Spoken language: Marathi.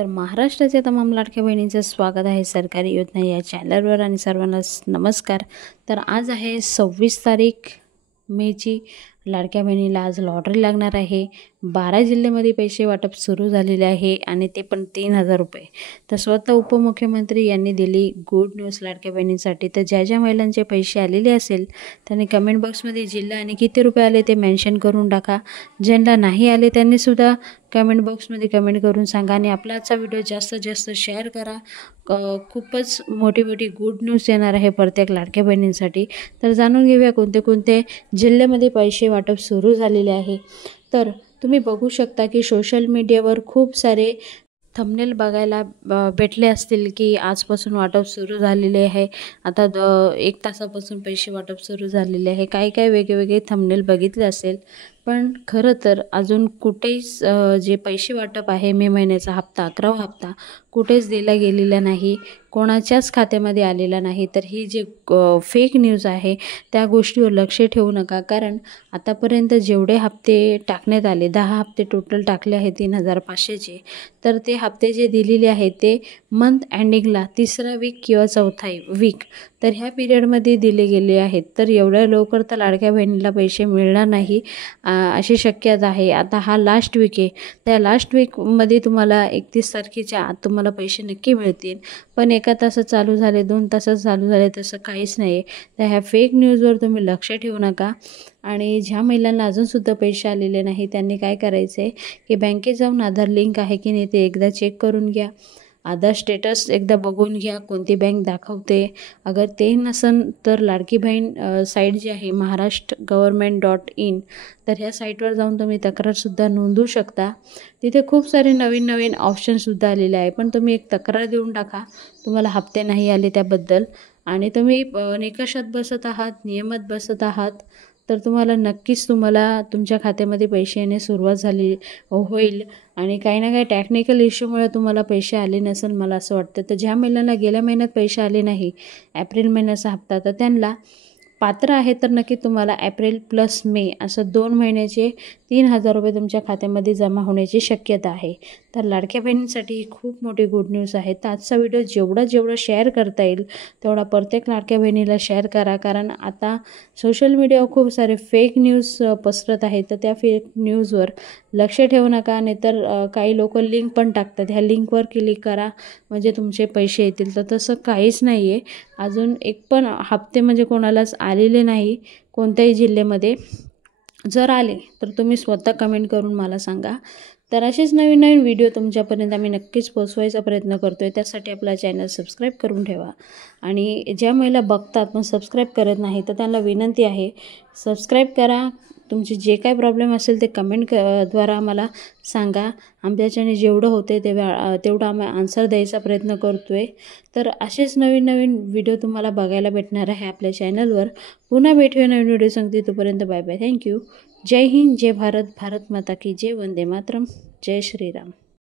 तर महाराष्ट्राच्या तमाम लाडक्या बहिणींचं स्वागत आहे सरकारी योजना या चॅनलवर आणि सर्वांना नमस्कार। तर आज आहे 26 तारीख मेची। लाडक्या बहिणीला आज लॉटरी लागणार आहे। 12 जिल्ह्यामध्ये पैसे वाटप सुरू झालेले आहे आणि ते पण 3000 रुपये। तर स्वतः उपमुख्यमंत्री यांनी दिली गुड न्यूज लाडक्या बहिणींसाठी। तर ज्या ज्या महिलांचे पैसे आलेले असेल त्यांनी कमेंट बॉक्समध्ये जिल्हा आणि किती रुपये आले ते मेन्शन करून टाका। ज्यांना नाही आले त्यांनी सुद्धा कमेंट बॉक्समध्ये कमेंट करून सांगा आणि आपला आजचा व्हिडिओ जास्तीत जास्त शेअर करा। खूपच मोठी गुड न्यूज येणार आहे प्रत्येक लाडक्या बहिणींसाठी। तर जाणून घेऊया कोणते कोणते जिल्ह्यामध्ये पैसे वाटप सुरू झालेले आहे। तर तुम्ही बघू शकता की सोशल मीडियावर खूप सारे थंबनेल बघायला भेटले असतील की आजपासून वाटप सुरू झालेले आहे। आता 1 तासापासून पैसे वाटप सुरू झालेले आहे। काही वेगवेगळे थंबनेल बघितले असेल, पण खरं तर अजून कुठेच जे पैसे वाटप आहे मे महिन्याचा हप्ता 11वा हप्ता कुठेच दिला गेलेला नाही, कोणाच्याच खात्यामध्ये आलेला नाही। तर ही जे फेक न्यूज आहे त्या गोष्टीवर लक्ष ठेवू नका, कारण आतापर्यंत जेवढे हप्ते टाकण्यात आले 10 हप्ते टोटल टाकले आहे 3500चे। तर ते हप्ते जे दिलेले आहेत ते मंथ एंडिंगला 3रा वीक किंवा 4था वीक तर ह्या पिरियडमध्ये दिले गेले आहेत। तर एवढ्या लवकर तर लाडक्या बहिणीला पैसे मिळणार नाही अशी शक्यता आहे। आता हा लास्ट वीक आहे, त्या लास्ट वीकमध्ये तुम्हाला 31 तारखेच्या आत तुम्हाला पैसे नक्की मिळतील। पण 1 तासात चालू झाले 2 तासात चालू झाले तसं काहीच नाही। तर ह्या फेक न्यूजवर तुम्ही लक्ष ठेवू नका। आणि ज्या महिलांना अजूनसुद्धा पैसे आलेले नाही त्यांनी काय करायचं आहे की बँकेत जाऊन आधार लिंक आहे की नाही ते एकदा चेक करून घ्या। आधार स्टेटस एकदा बघून घ्या कोणती बँक दाखवते। अगर ते नसेल तर लाडकी बहीण साईट जी आहे maharashtra.government.in तर ह्या साईटवर जाऊन तुम्ही तक्रारसुद्धा नोंदवू शकता। तिथे खूप सारे नवीन ऑप्शनसुद्धा आलेले आहे, पण तुम्ही एक तक्रार देऊन टाका तुम्हाला हप्ते नाही आले त्याबद्दल। आणि तुम्ही निकषात बसत आहात, नियमात बसत आहात तर तुम्हाला नक्कीच तुमच्या खात्यामध्ये पैसे येणे सुरुवात होईल। आणि काही ना काही टेक्निकल इश्यूमुळे तुम्हाला पैसे आले नसेल मला असं वाटतं। तर ज्या महिलांना गेल्या महिन्यात पैसे आले नाही एप्रिल महिन्याचा हप्ता, तर त्यांना पात्र आहे तर नक्की तुम्हाला एप्रिल प्लस मे असं 2 महिन्याचे 3000 रुपये तुमच्या खात्यामध्ये जमा होण्याची शक्यता आहे। तर लाडक्या बहिणींसाठी ही खूप मोठी गुड न्यूज आहे। तर आजचा व्हिडिओ जेवढा शेअर करता येईल तेवढा प्रत्येक लाडक्या बहिणीला शेअर करा, कारण आता सोशल मीडियावर खूप सारे फेक न्यूज पसरत आहेत। तर त्या फेक न्यूजवर लक्ष ठेवू नका, नाहीतर काही लोक लिंक पण टाकतात, ह्या लिंकवर क्लिक करा म्हणजे तुमचे पैसे येतील। तर तसं काहीच नाही आहे, अजून एक पण हप्ते म्हणजे कोणालाच आलेले नाही कोणत्याही जिल्ह्यामध्ये। जर आले तर तुम्ही स्वतः कमेंट करून मला सांगा। तर असेच नवीन व्हिडिओ तुमच्यापर्यंत आम्ही नक्कीच पोहोचवायचा प्रयत्न करतो आहे। त्यासाठी आपला चॅनल सबस्क्राईब करून ठेवा। आणि ज्या महिला बघतात पण सबस्क्राईब करत नाही तर त्यांना विनंती आहे सबस्क्राईब करा। तुमचे जे काही प्रॉब्लेम असेल ते कमेंटद्वारा आम्हाला सांगा। आमच्याच्याने जेवढं होते तेवढं आम्ही आन्सर द्यायचा प्रयत्न करतो आहे। तर असेच नवीन व्हिडिओ तुम्हाला बघायला भेटणार आहे आपल्या चॅनलवर। पुन्हा भेटूया नवीन व्हिडिओ सांगते, तोपर्यंत बाय बाय, थँक्यू। जय हिंद, जय भारत, भारत माता की जय, वंदे मातरम, जय श्रीराम।